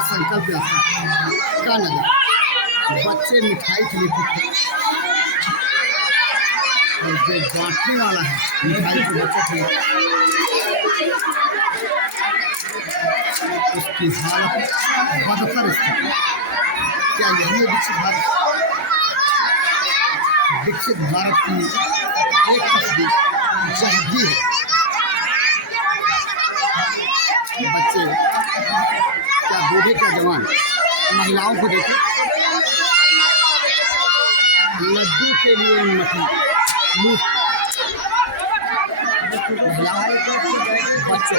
भारत संकल्प यात्रा का नगर। बच्चे मिठाई खरीदते और जो बांटने वाला है मिठाई को बच्चे खरीदते, उसकी हालत बदतर स्थिति। क्या यही विकसित भारत की एक तस्वीर जहाँ है बच्चे क्या बूढ़े क्या जवान महिलाओं को देखे लड्डू के लिए महिलाओं बच्चों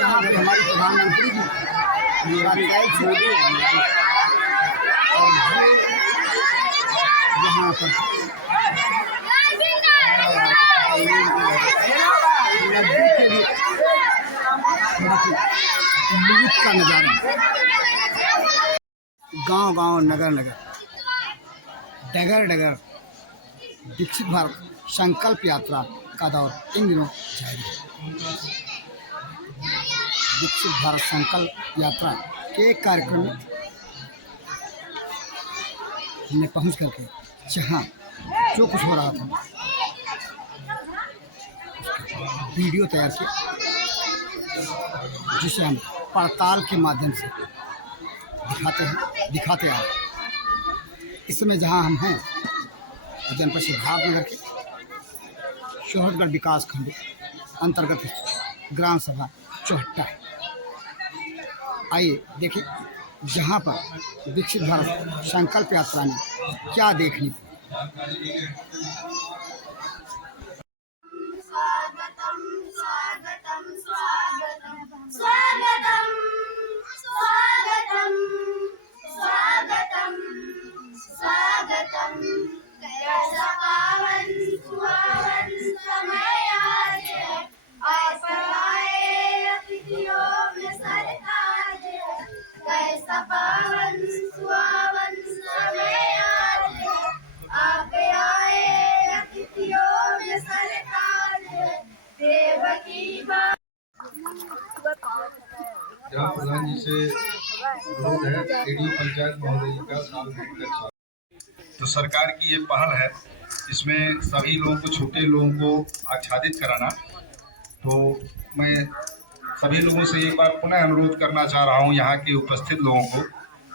हमारे प्रधानमंत्री जी यहाँ पर लड्डू के लिए लूट का नजारा। गांव गांव नगर नगर डगर डगर विकसित भारत संकल्प यात्रा का दौर इन दिनों जारी है। विकसित भारत संकल्प यात्रा के कार्यक्रम में हमने पहुंच करके जहाँ जो कुछ हो रहा था वीडियो तैयार किया, जिसे हम पड़ताल के माध्यम से दिखाते हैं। इस समय जहाँ हम हैं जनपद सिद्धार्थनगर के शोहरगढ़ विकास खंड अंतर्गत ग्राम सभा चौहट्टा है। आइए देखें जहाँ पर विकसित भारत संकल्प यात्रा में क्या देखने को। स्वागतम स्वागतम स्वागतम स्वागतम स्वागतम स्वागतम स्वागतम। कैसा पावन सुहावन समय आज है, आप आए अतिथियों में सरताज है। कैसा पावन सुहावन समय आज है, आप आए अतिथियों में सरताज है। देवकी माँ ग्राम प्रधान जी से अनुरोध है एडीओ पंचायत महोदय का साल तो सरकार की ये पहल है, इसमें सभी लोगों को छोटे लोगों को आच्छादित कराना। तो मैं सभी लोगों से एक बार पुनः अनुरोध करना चाह रहा हूँ यहाँ के उपस्थित लोगों को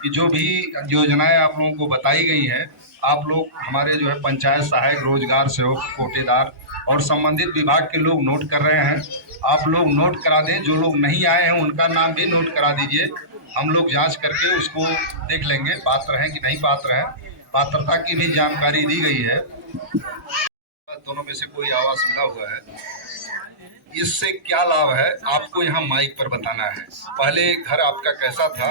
कि जो भी योजनाएं आप लोगों को बताई गई हैं, आप लोग हमारे जो है पंचायत सहायक, रोजगार सेवक, कोटेदार और संबंधित विभाग के लोग नोट कर रहे हैं। आप लोग नोट करा दें, जो लोग नहीं आए हैं उनका नाम भी नोट करा दीजिए। हम लोग जांच करके उसको देख लेंगे पात्र हैं कि नहीं पात्र हैं। पात्रता की भी जानकारी दी गई है। दोनों में से कोई आवास मिला हुआ है, इससे क्या लाभ है आपको यहाँ माइक पर बताना है। पहले घर आपका कैसा था,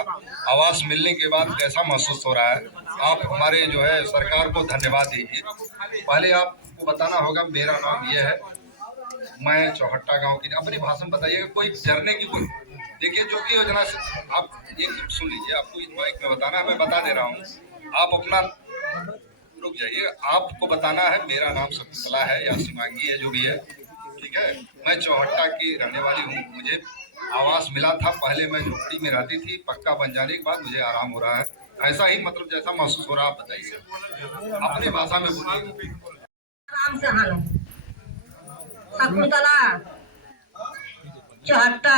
आवास मिलने के बाद कैसा महसूस हो रहा है, आप हमारे जो है सरकार को धन्यवाद दीजिए। पहले आपको बताना होगा मेरा नाम ये है, मैं चौहट्टा गांव की। अपनी भाषा में बताइएगा, कोई डरने की कोई देखिए जो भी योजना से आप एक सुन लीजिए, आपको इस माइक में बताना है, मैं बता दे रहा हूँ, आप अपना रुक जाइए। आपको बताना है मेरा नाम शकुंतला है या शिवांगी है, जो भी है, ठीक है। मैं चौहट्टा की रहने वाली हूँ। मुझे आवास मिला था, पहले मैं झोपड़ी में रहती थी, पक्का बन जाने के बाद मुझे आराम हो रहा है। ऐसा ही मतलब जैसा महसूस हो रहा है आप बताइए, अपनी भाषा में बोलिए। नाम से हालो शकुंतला चौहट्टा,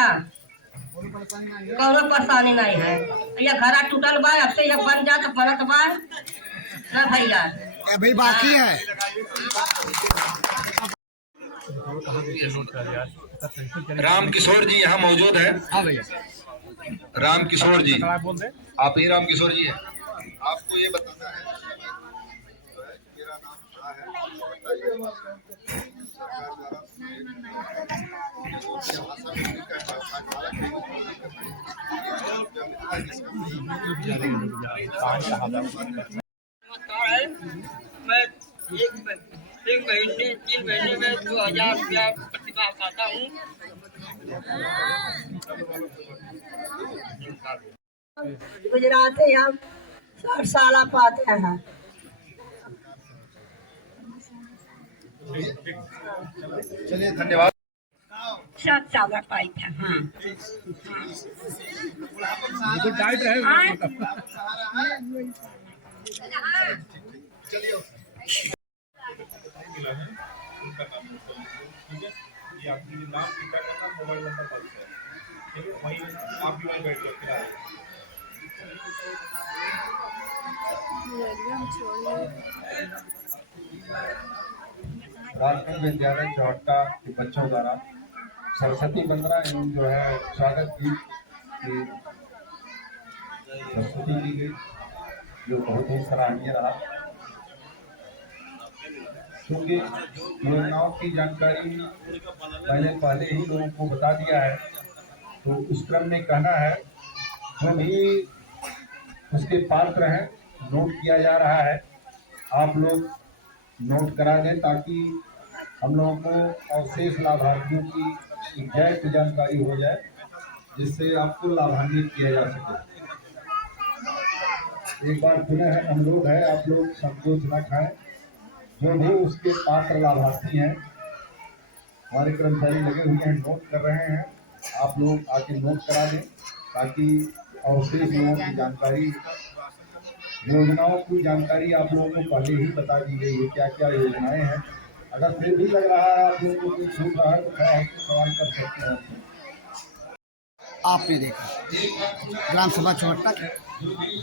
कौनो परेशानी नहीं है। ये घरा टूटल बा, अब से ये बन जा तो बनत बा ना भैया, अभी बाकी है। राम किशोर जी यहाँ मौजूद है। राम किशोर जी, आप ही राम किशोर जी हैं। आपको ये बताना है मेरा नाम क्या है। मैं एक महीने 3 महीने में 2000 रुपया प्रतिभा पाता हूँ। गुजराती हम 60 साल पाते हैं। चलिए धन्यवाद। सब चावल पाई था। हाँ तो डाइट रहे प्राथमिक विद्यालय चौहट्टा के बच्चों द्वारा सरस्वती वंदना एवं जो है स्वागत गीत की प्रस्तुति की गई, जो बहुत ही सराहनीय रहा। क्योंकि योजनाओं की जानकारी मैंने पहले ही लोगों को बता दिया है, तो उस क्रम में कहना है जो भी उसके पात्र हैं नोट किया जा रहा है, आप लोग नोट करा दें ताकि हम लोगों को और शेष लाभार्थियों की एग्जैक्ट जानकारी हो जाए, जिससे आपको लाभान्वित किया जा सके। एक बार पुनः अनुरोध है, आप लोग संकोच न खाएं। जो भी उसके पात्र लाभार्थी हैं, हमारे कर्मचारी लगे हुए हैं, नोट कर रहे हैं, आप लोग आके नोट करा दें ताकि अवशेष लोगों की जानकारी, योजनाओं की जानकारी आप लोगों को पहले ही बता दी गई है क्या क्या योजनाएं हैं। अगर फिर भी लग रहा है आप लोगों को कोई छूट रहा है तो खड़ा होकर सवाल कर सकते हैं। आपने देखा ग्राम सभा चौहट्टा के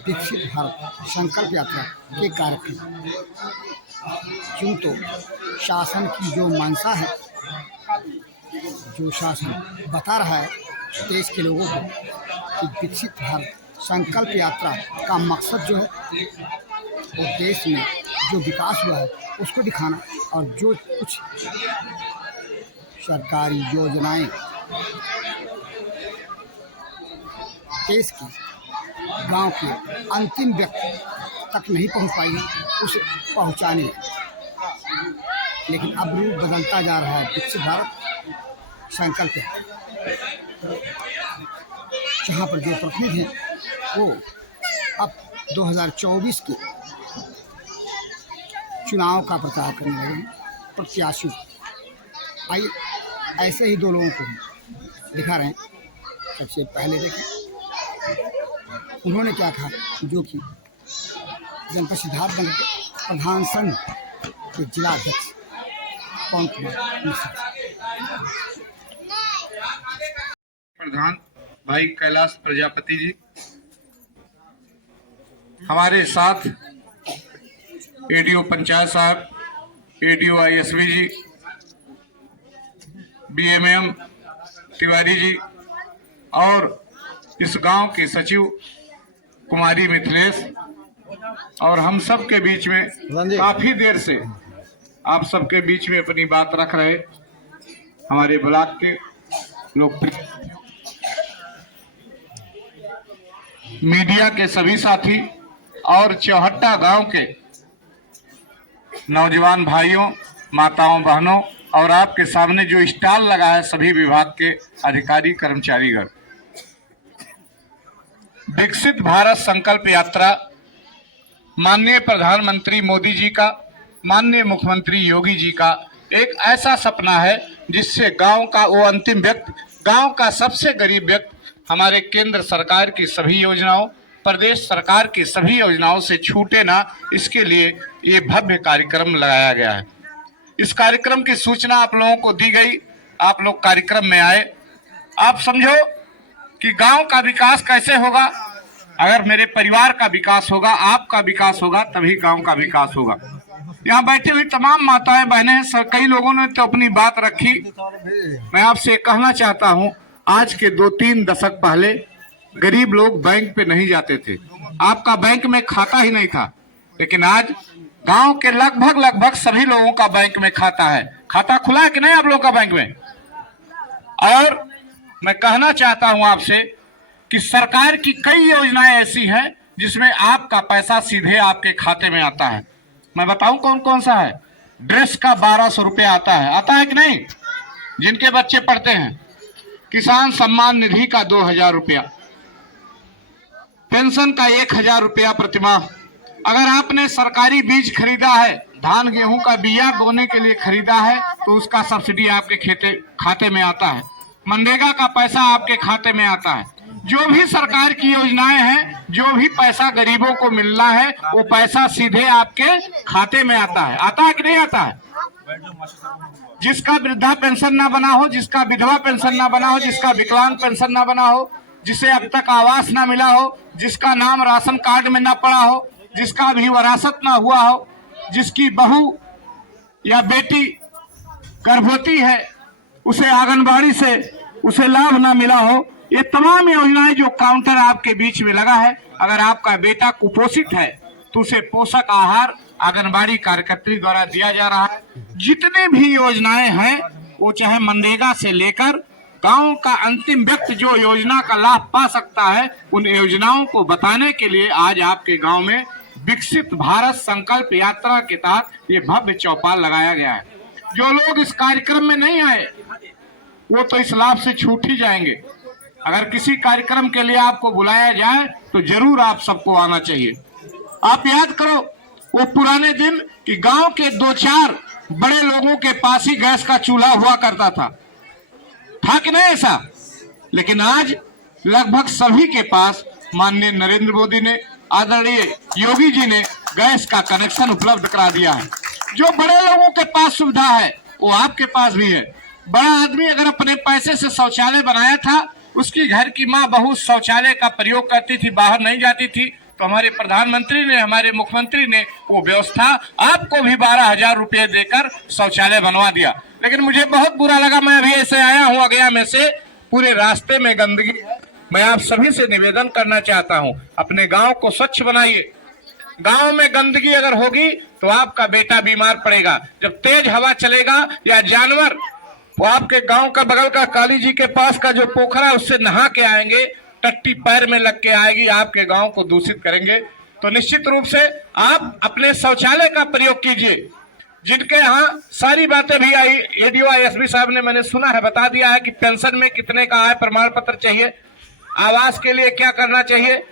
विकसित भारत संकल्प यात्रा के कार्यक्रम, क्यों तो शासन की जो मंशा है, जो शासन बता रहा है देश के लोगों को कि विकसित भारत संकल्प यात्रा का मकसद जो है वो देश में जो विकास हुआ है उसको दिखाना, और जो कुछ सरकारी योजनाएं देश की गांव के अंतिम व्यक्ति तक नहीं पहुंच पाई है, उसे पहुंचाने। लेकिन अब रूप बदलता जा रहा है विकसित भारत संकल्प, जहाँ पर जो प्रतिनिधि हैं वो अब 2024 के चुनाव का प्रचार करने लगे हैं। प्रत्याशी आइए ऐसे ही दो लोगों को दिखा रहे हैं। सबसे पहले देखें उन्होंने क्या कहा, जो कि जनपद सिद्धार्थनगर के प्रधान संघ के जिला अध्यक्ष पवन कुमार मिश्रा। प्रधान भाई कैलाश प्रजापति जी, हमारे साथ एडीओ पंचायत साहब, एडीओ आईएसवी जी, बीएमएम तिवारी जी और इस गांव के सचिव कुमारी मिथिलेश, और हम सब के बीच में काफी देर से आप सबके बीच में अपनी बात रख रहे हमारे ब्लॉक के लोकप्रिय मीडिया के सभी साथी और चौहट्टा गांव के नौजवान भाइयों, माताओं, बहनों, और आपके सामने जो स्टॉल लगा है सभी विभाग के अधिकारी कर्मचारीगण। विकसित भारत संकल्प यात्रा माननीय प्रधानमंत्री मोदी जी का, माननीय मुख्यमंत्री योगी जी का एक ऐसा सपना है जिससे गांव का वो अंतिम व्यक्ति, गांव का सबसे गरीब व्यक्ति हमारे केंद्र सरकार की सभी योजनाओं, प्रदेश सरकार की सभी योजनाओं से छूटे ना, इसके लिए ये भव्य कार्यक्रम लगाया गया है। इस कार्यक्रम की सूचना आप लोगों को दी गई, आप लोग कार्यक्रम में आए। आप समझो कि गांव का विकास कैसे होगा, अगर मेरे परिवार का विकास होगा, आपका विकास होगा, तभी गांव का विकास होगा। यहाँ बैठी हुई तमाम माताएं, बहनें, कई लोगों ने तो अपनी बात रखी। मैं आपसे कहना चाहता हूँ, आज के 2-3 दशक पहले गरीब लोग बैंक पे नहीं जाते थे, आपका बैंक में खाता ही नहीं था, लेकिन आज गांव के लगभग सभी लोगों का बैंक में खाता है। खाता खुला है कि नहीं आप लोगों का बैंक में? और मैं कहना चाहता हूं आपसे कि सरकार की कई योजनाएं ऐसी हैं जिसमें आपका पैसा सीधे आपके खाते में आता है। मैं बताऊं कौन कौन सा है? ड्रेस का 1200 रुपया आता है कि नहीं, जिनके बच्चे पढ़ते हैं। किसान सम्मान निधि का 2000 रुपया, पेंशन का 1000 रुपया प्रतिमाह। अगर आपने सरकारी बीज खरीदा है, धान गेहूं का बिया बोने के लिए खरीदा है, तो उसका सब्सिडी आपके खाते में आता है। मनरेगा का पैसा आपके खाते में आता है। जो भी सरकार की योजनाएं हैं, जो भी पैसा गरीबों को मिलना है, वो पैसा सीधे आपके खाते में आता है। आता है कि नहीं आता है? जिसका वृद्धा पेंशन ना बना हो, जिसका विधवा पेंशन ना बना हो, जिसका विकलांग पेंशन ना बना हो, जिसे अब तक आवास ना मिला हो, जिसका नाम राशन कार्ड में ना पड़ा हो, जिसका अभी वरासत ना हुआ हो, जिसकी बहू या बेटी गर्भवती है, उसे आंगनबाड़ी से उसे लाभ ना मिला हो, ये तमाम योजनाएं जो काउंटर आपके बीच में लगा है। अगर आपका बेटा कुपोषित है तो उसे पोषक आहार आंगनबाड़ी कार्यकर्त्री द्वारा दिया जा रहा है। जितने भी योजनाएं हैं वो चाहे मनरेगा से लेकर गांव का अंतिम व्यक्ति जो योजना का लाभ पा सकता है, उन योजनाओं को बताने के लिए आज आपके गांव में विकसित भारत संकल्प यात्रा के तहत ये भव्य चौपाल लगाया गया है। जो लोग इस कार्यक्रम में नहीं आए वो तो इस लाभ से छूट ही जाएंगे। अगर किसी कार्यक्रम के लिए आपको बुलाया जाए तो जरूर आप सबको आना चाहिए। आप याद करो वो पुराने दिन कि गांव के 2-4 बड़े लोगों के पास ही गैस का चूल्हा हुआ करता था कि नहीं ऐसा? लेकिन आज लगभग सभी के पास माननीय नरेंद्र मोदी ने, आदरणीय योगी जी ने गैस का कनेक्शन उपलब्ध करा दिया है। जो बड़े लोगों के पास सुविधा है वो आपके पास भी है। बड़ा आदमी अगर अपने पैसे से शौचालय बनाया था, उसकी घर की माँ बहू शौचालय का प्रयोग करती थी, बाहर नहीं जाती थी, तो हमारे प्रधानमंत्री ने, हमारे मुख्यमंत्री ने वो व्यवस्था आपको भी 12,000 रुपये देकर शौचालय बनवा दिया। लेकिन मुझे बहुत बुरा लगा, मैं अभी ऐसे आया हूँ अगया में से, पूरे रास्ते में गंदगी है। मैं आप सभी से निवेदन करना चाहता हूँ, अपने गांव को स्वच्छ बनाइए। गांव में गंदगी अगर होगी तो आपका बेटा बीमार पड़ेगा। जब तेज हवा चलेगा या जानवर वो आपके गांव का बगल का काली जी के पास का जो पोखरा है उससे नहा के आएंगे, टट्टी पैर में लग के आएगी, आपके गांव को दूषित करेंगे। तो निश्चित रूप से आप अपने शौचालय का प्रयोग कीजिए। जिनके यहाँ सारी बातें भी आई, एडीओ एसपी साहब ने, मैंने सुना है, बता दिया है कि पेंशन में कितने का आय प्रमाण पत्र चाहिए, आवास के लिए क्या करना चाहिए।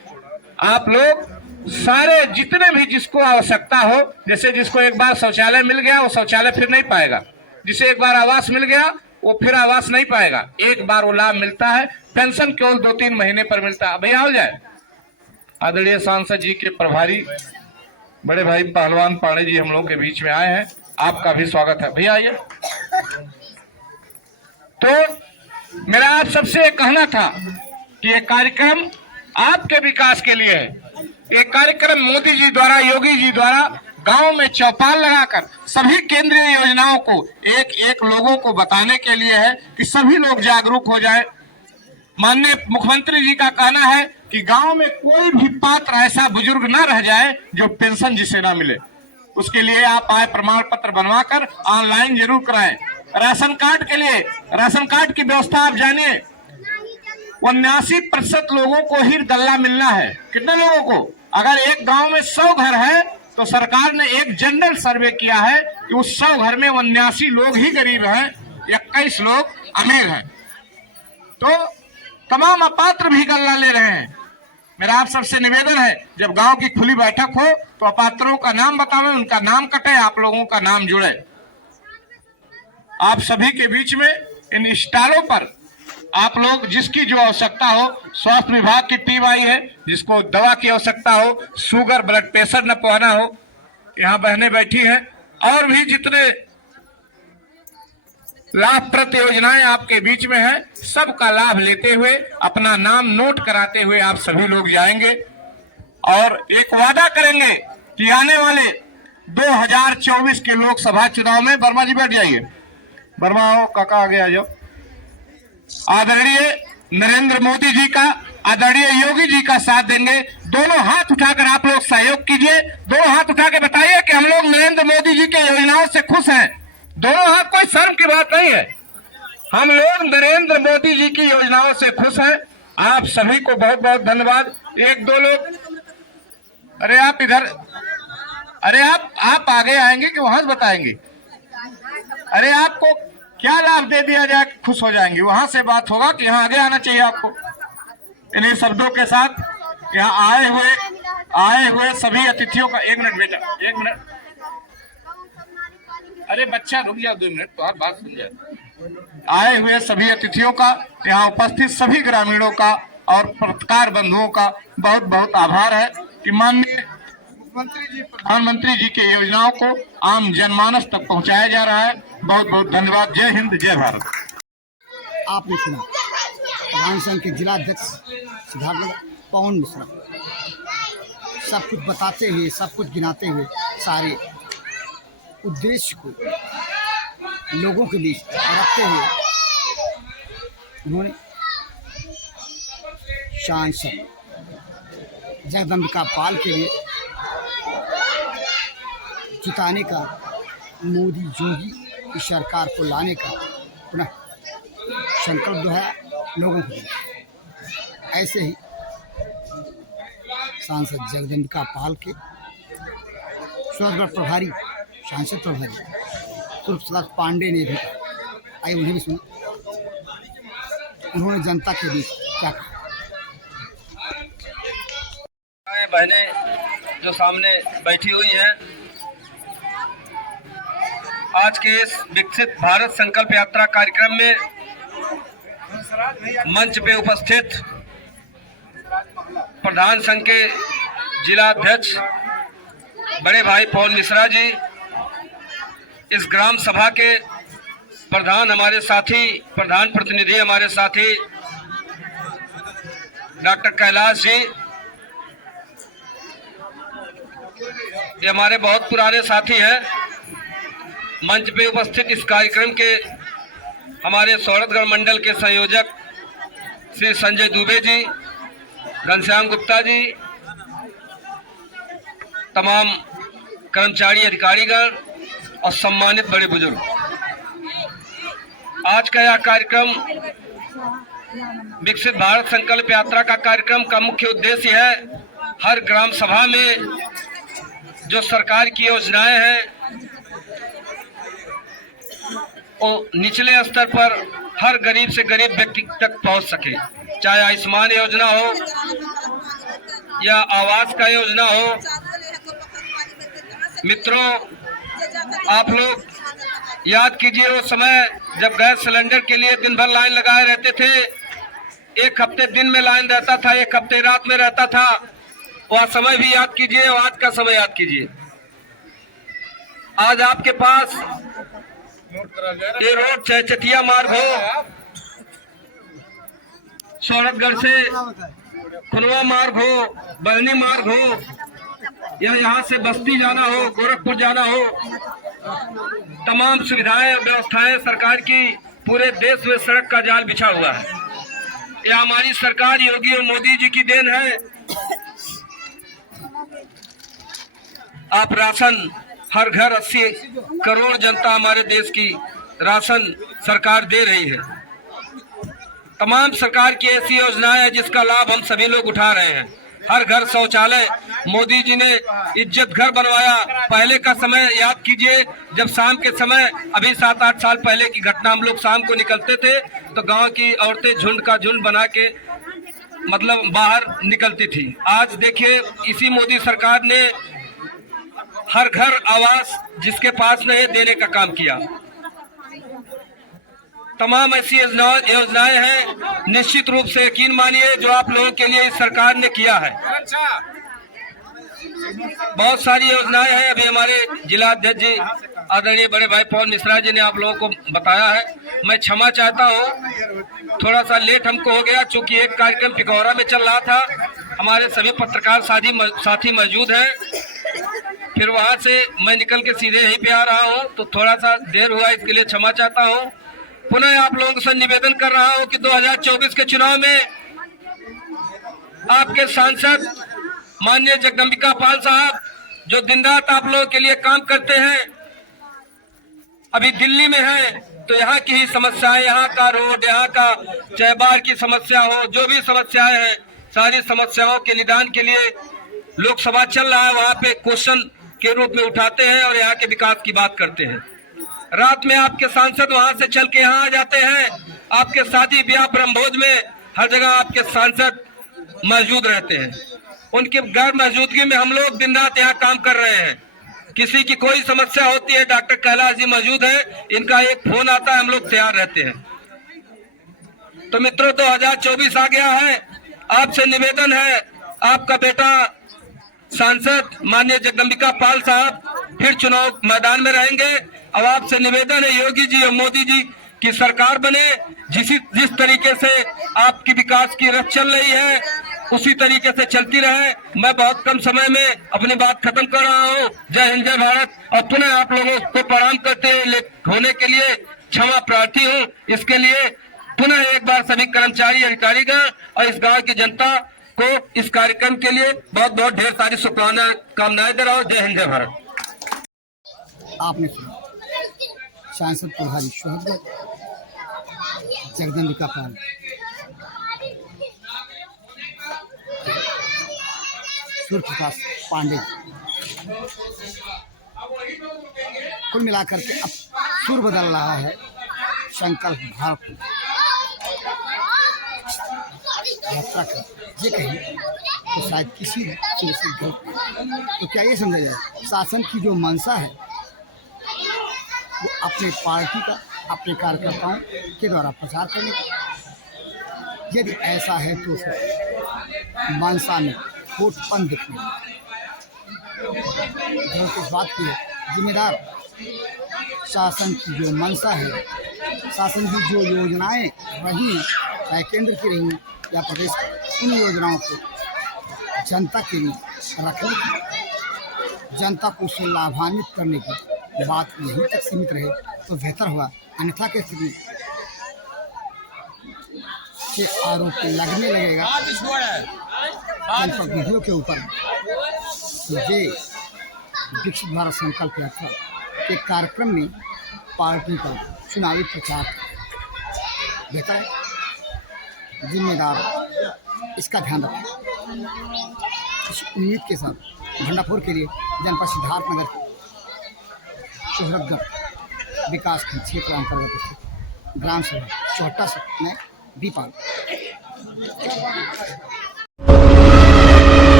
आप लोग सारे जितने भी जिसको आवश्यकता हो, जैसे जिसको एक बार शौचालय मिल गया वो शौचालय फिर नहीं पाएगा, जिसे एक बार आवास मिल गया वो फिर आवास नहीं पाएगा। एक बार वो लाभ मिलता है, पेंशन केवल 2-3 महीने पर मिलता है। भैया हो जाए। आदरणीय सांसद जी के प्रभारी बड़े भाई पहलवान पांडे जी हम लोग के बीच में आए हैं, आपका भी स्वागत है। भैया आइए। तो मेरा आप सबसे कहना था कि ये कार्यक्रम आपके विकास के लिए है। ये कार्यक्रम मोदी जी द्वारा, योगी जी द्वारा गांव में चौपाल लगाकर सभी केंद्रीय योजनाओं को एक एक लोगों को बताने के लिए है कि सभी लोग जागरूक हो जाएं। माननीय मुख्यमंत्री जी का कहना है कि गांव में कोई भी पात्र ऐसा बुजुर्ग ना रह जाए जो पेंशन जिसे ना मिले। उसके लिए आप आय प्रमाण पत्र बनवाकर ऑनलाइन जरूर कराएं। राशन कार्ड के लिए राशन कार्ड की व्यवस्था आप जानिए, 79% लोगों को ही गल्ला मिलना है। कितने लोगों को? अगर एक गांव में 100 घर है तो सरकार ने एक जनरल सर्वे किया है कि उस 100 घर में 79 लोग ही गरीब हैं, 21 लोग अमीर हैं। तो तमाम अपात्र भी गल्ला ले रहे हैं। मेरा आप सबसे निवेदन है, जब गांव की खुली बैठक हो तो अपात्रों का नाम बतावें, उनका नाम कटे, आप लोगों का नाम जुड़े। आप सभी के बीच में इन स्टॉलों पर आप लोग जिसकी जो आवश्यकता हो, स्वास्थ्य विभाग की टीम आई है, जिसको दवा की आवश्यकता हो, शुगर ब्लड प्रेशर न पहुंचना हो, यहाँ बहनें बैठी हैं, और भी जितने लाभप्रद योजनाएं आपके बीच में है, सबका लाभ लेते हुए अपना नाम नोट कराते हुए आप सभी लोग जाएंगे और एक वादा करेंगे कि आने वाले 2024 के लोकसभा चुनाव में, वर्मा जी बैठ जाइए, वर्मा हो, काका आगे आ जाओ, आदरणीय नरेंद्र मोदी जी का, आदरणीय योगी जी का साथ देंगे। दोनों हाथ उठाकर आप लोग सहयोग कीजिए। दोनों हाथ उठा के बताइए कि हम लोग नरेंद्र मोदी जी के योजनाओं से खुश हैं। दोनों हाथ, कोई शर्म की बात नहीं है, हम लोग नरेंद्र मोदी जी की योजनाओं से खुश हैं। आप सभी को बहुत बहुत धन्यवाद। 1-2 लोग, अरे आप इधर, अरे आप आगे आएंगे कि वहां से बताएंगे? अरे आपको क्या लाभ दे दिया जाए खुश हो जाएंगे? वहां से बात होगा कि यहाँ आगे आना चाहिए आपको। इन्हीं शब्दों के साथ यहाँ आए हुए सभी अतिथियों का, 1 मिनट बेटा, 1 मिनट, अरे बच्चा रुक जा 2 मिनट, तो आप बात सुन जाए। आए हुए सभी अतिथियों का, यहाँ उपस्थित सभी ग्रामीणों का और पत्रकार बंधुओं का बहुत बहुत आभार है कि माननीय प्रधानमंत्री जी के योजनाओं को आम जनमानस तक पहुंचाया जा रहा है। बहुत बहुत धन्यवाद। जय हिंद, जय भारत। आपने सुना प्रधान संघ के जिला अध्यक्ष सिद्धार्थनगर पवन मिश्रा सब कुछ बताते हुए, सब कुछ गिनाते हुए सारे उद्देश्य को लोगों के बीच रखते हुए उन्होंने सांसद जगदम्बिका पाल के लिए जिताने का, मोदी योगी की सरकार को लाने का पुनः संकल्प जो है लोगों को दिया। ऐसे ही सांसद जगदम्बिका पाल के सूरतगढ़ प्रभारी, सांसद प्रभारी तुलसीदास पांडे ने भी आइए उन्हें भी सुना उन्होंने जनता के बीच क्या कहा। बहनें जो सामने बैठी हुई हैं, आज के इस विकसित भारत संकल्प यात्रा कार्यक्रम में मंच पे उपस्थित प्रधान संघ के जिला अध्यक्ष बड़े भाई पवन मिश्रा जी, इस ग्राम सभा के प्रधान हमारे साथी, प्रधान प्रतिनिधि हमारे साथी डॉक्टर कैलाश जी, ये हमारे बहुत पुराने साथी हैं। मंच पे उपस्थित इस कार्यक्रम के हमारे सूरतगढ़ मंडल के संयोजक श्री संजय दुबे जी, घनश्याम गुप्ता जी, तमाम कर्मचारी अधिकारीगण और सम्मानित बड़े बुजुर्ग। आज का यह कार्यक्रम विकसित भारत संकल्प यात्रा का कार्यक्रम का मुख्य उद्देश्य है हर ग्राम सभा में जो सरकार की योजनाएं हैं वो निचले स्तर पर हर गरीब से गरीब व्यक्ति तक पहुंच सके, चाहे आयुष्मान योजना हो या आवास का योजना हो। मित्रों, आप लोग याद कीजिए वो समय जब गैस सिलेंडर के लिए दिन भर लाइन लगाए रहते थे। एक हफ्ते दिन में लाइन रहता था, एक हफ्ते रात में रहता था। वह समय भी याद कीजिए और आज का समय याद कीजिए। आज आपके पास ये रोड चैचटिया मार्ग हो, सूरतगढ़ से खुनवा मार्ग हो, बहनी मार्ग हो, या यहाँ से बस्ती जाना हो, गोरखपुर जाना हो, तमाम सुविधाएं और व्यवस्थाएं सरकार की पूरे देश में सड़क का जाल बिछा हुआ है। यह हमारी सरकार योगी और मोदी जी की देन है। आप राशन हर घर 80 करोड़ जनता हमारे देश की राशन सरकार दे रही है। तमाम सरकार की ऐसी योजनाएं हैं जिसका लाभ हम सभी लोग उठा रहे हैं। हर घर शौचालय, मोदी जी ने इज्जत घर बनवाया। पहले का समय याद कीजिए, जब शाम के समय, अभी 7-8 साल पहले की घटना, हम लोग शाम को निकलते थे तो गांव की औरतें झुंड का झुंड बना के मतलब बाहर निकलती थी। आज देखिए इसी मोदी सरकार ने हर घर आवास जिसके पास नहीं देने का काम किया। तमाम ऐसी योजनाएं हैं, निश्चित रूप से यकीन मानिए जो आप लोगों के लिए इस सरकार ने किया है। बहुत सारी योजनाएं हैं। अभी हमारे जिला अध्यक्ष जी आदरणीय बड़े भाई पवन मिश्रा जी ने आप लोगों को बताया है। मैं क्षमा चाहता हूं, थोड़ा सा लेट हमको हो गया, चूंकि एक कार्यक्रम पिकौरा में चल रहा था। हमारे सभी पत्रकार साथी मौजूद हैं, फिर वहां से मैं निकल के सीधे यहीं पे आ रहा हूं, तो थोड़ा सा देर हुआ, इसके लिए क्षमा चाहता हूं। पुनः आप लोगों से निवेदन कर रहा हूं कि 2024 के चुनाव में आपके सांसद माननीय जगदम्बिका पाल साहब जो दिन रात आप लोगों के लिए काम करते हैं, अभी दिल्ली में हैं तो यहाँ की ही समस्याएं, यहाँ का रोड, यहाँ का चाहे बाढ़ की समस्या हो, जो भी समस्याएं हैं, सारी समस्याओं के निदान के लिए लोकसभा चल रहा है, वहाँ पे क्वेश्चन के रूप में उठाते हैं और यहाँ के विकास की बात करते हैं। रात में आपके सांसद वहां से चल के यहाँ आ जाते हैं। आपके शादी ब्याह ब्रह्मभोज में हर जगह आपके सांसद मौजूद रहते हैं। उनके गैर मौजूदगी में हम लोग दिन रात यहाँ काम कर रहे हैं किसी की कोई समस्या होती है, डॉक्टर कैलाश जी मौजूद है, इनका एक फोन आता है, हम लोग तैयार रहते हैं। तो मित्रों 2024 आ गया है, आपसे निवेदन है, आपका बेटा सांसद माननीय जगदम्बिका पाल साहब फिर चुनाव मैदान में रहेंगे। अब आपसे निवेदन है योगी जी और मोदी जी की सरकार बने, जिस तरीके से आपकी विकास की रथ चल रही है उसी तरीके से चलती रहे। मैं बहुत कम समय में अपनी बात खत्म कर रहा हूँ। जय हिंद, जय भारत। और पुनः आप लोगों को प्रणाम करते होने के लिए क्षमा प्रार्थी हूँ। इसके लिए पुनः एक बार सभी कर्मचारी अधिकारीगण और इस गांव की जनता को इस कार्यक्रम के लिए बहुत बहुत ढेर सारी शुभकामनाएं दे रहा हूँ। जय हिंद, जय भारत। आपने सुना सांसद प्रभारी शोहरगढ़ जगदम्बिका पाल सूर्य प्रकाश पांडे। कुल मिलाकर के अब सुर बदल रहा है संकल्प भारत यात्रा का। ये कहें तो शायद किसी चीज से तो क्या ये समझा जाए शासन की जो मंशा है वो अपने पार्टी का, अपने कार्यकर्ताओं के द्वारा प्रचार करने का। यदि ऐसा है तो मंशा में खोटपन दिखने इस बात की जिम्मेदार शासन की जो मंशा है, शासन की जो योजनाएं रही, चाहे केंद्र की रही या प्रदेश की, उन योजनाओं को जनता के लिए रखने की, जनता को उससे लाभान्वित करने की बात यहीं तक सीमित रहे तो बेहतर हुआ। अन्यथा की स्थिति के आरोप लगने लगेगा जनप्रतिनिधियों के ऊपर। ये विकसित भारत संकल्प यात्रा के कार्यक्रम में पार्टी का चुनावी प्रचार बेहतर है, जिम्मेदार इसका ध्यान रखें। इस उम्मीद के साथ भंडापुर के लिए जनपद सिद्धार्थनगर शोहरतगढ़ विकास खंड क्षेत्र अंतर्गत स्थित ग्राम सभा चौहट्टा से मैं दीपाल।